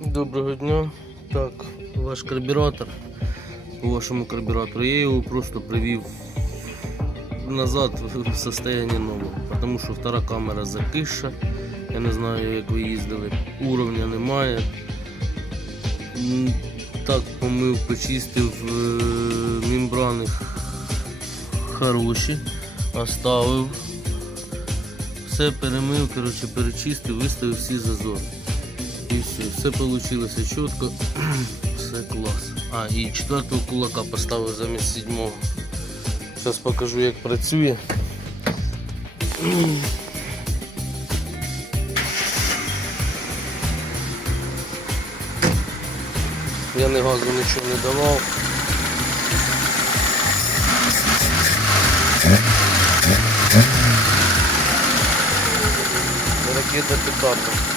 Доброго дня. Так, ваш карбюратор. По вашому карбюратору. Я його просто привів назад в состояние нового. Тому що втора камера закиша. Я не знаю, як ви їздили. Уровня немає. Так помив, почистив е, мембрани хороші, оставив. Все перемив, коротше, перечистив, виставив всі зазори. І все, все вийшло чітко, все клас. А, і четвертого кулака поставив замість седьмого. Зараз покажу, як працює. Я не газу нічого не давав. Ракета петарда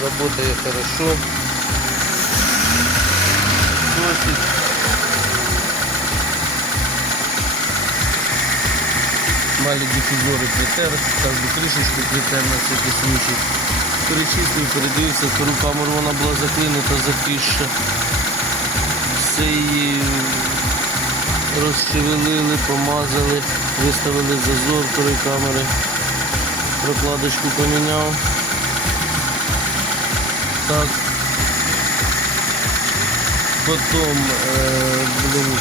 Все работает хорошо. Досить. Мали диффузоры притер, как бы крышечку притер на всякий случай. Перечистив, передивився, втору камеру вона була заклинута, закисша. Все її розчевелили, помазали, виставили зазор второї камери, прокладочку поміняв. Так. Потім, е, блин,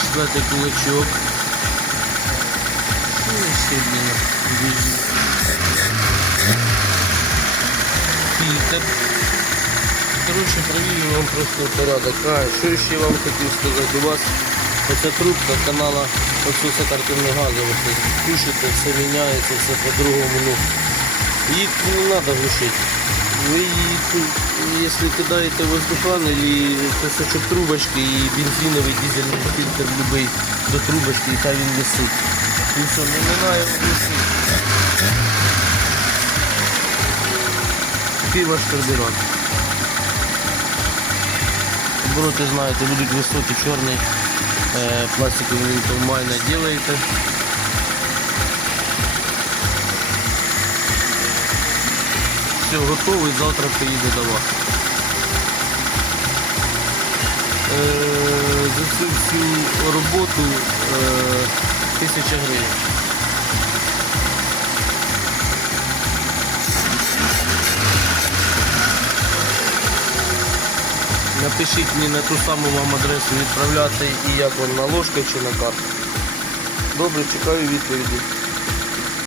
четвертий кулачок. Ще. Фільтр. Коротше, провів вам просто порядок. А, що ще вам хотів сказати? У вас оця трубка канала оцю картинний газовий. Пишете, все міняється, все по-другому. Ну, їх не треба глушити. Ви її, тут, якщо кидаєте воздухан или кусочок трубочки і бензиновий дизельний фільтр любий до трубочки, і хай він висить. І все, не минає висить. Такий ваш карбюратор. Обороти, знаєте, будуть високі, чорний, е, пластиковий нормально делаєте. Все, готовий, завтра приїде до вас. Е, за цю всю роботу е, тисяча гривень. Напишіть мені на ту саму вам адресу відправляти і як вам на ложка чи на карту. Добре, чекаю відповіді.